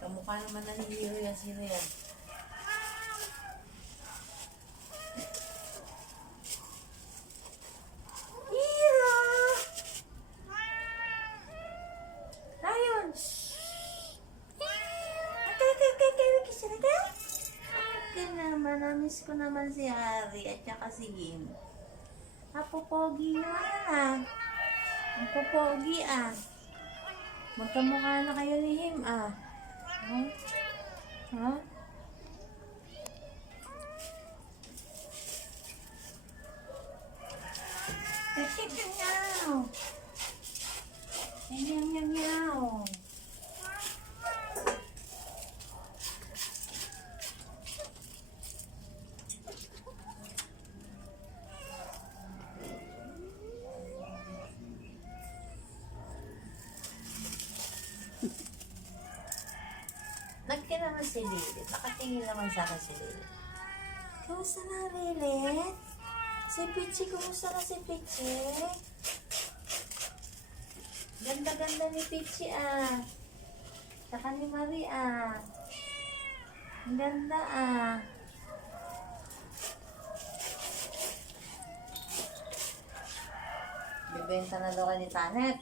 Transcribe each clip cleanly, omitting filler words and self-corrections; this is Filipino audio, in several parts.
Kamukha naman na ni Hero yan. Sino yan? Hero! Lion! Okay naman, namiss ko naman si Harry at saka si Him. Pogi naman ah. Ang pogi ah. Magkamukha na kayo ni Him ah. Huh? Huh? Meow. Nagka naman si Lilith. Nakatingin naman sa akin si Lilith. Kumusta na, Lilith? Si Pichi, kumusta na si Pichi? Ganda-ganda ni Pichi ah. Saka ni Marie ah. Ang ganda ah. Bibenta na daw ka ni Tanet.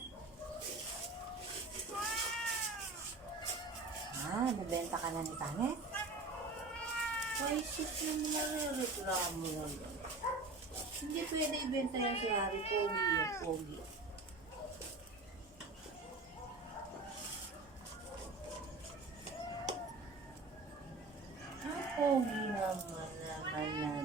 Bibenta ka na ni Tanet? Ay, shit naman na reklamo lang. Hindi pwede ibenta yan si Harry. Pogi yan, pogi. Pogi naman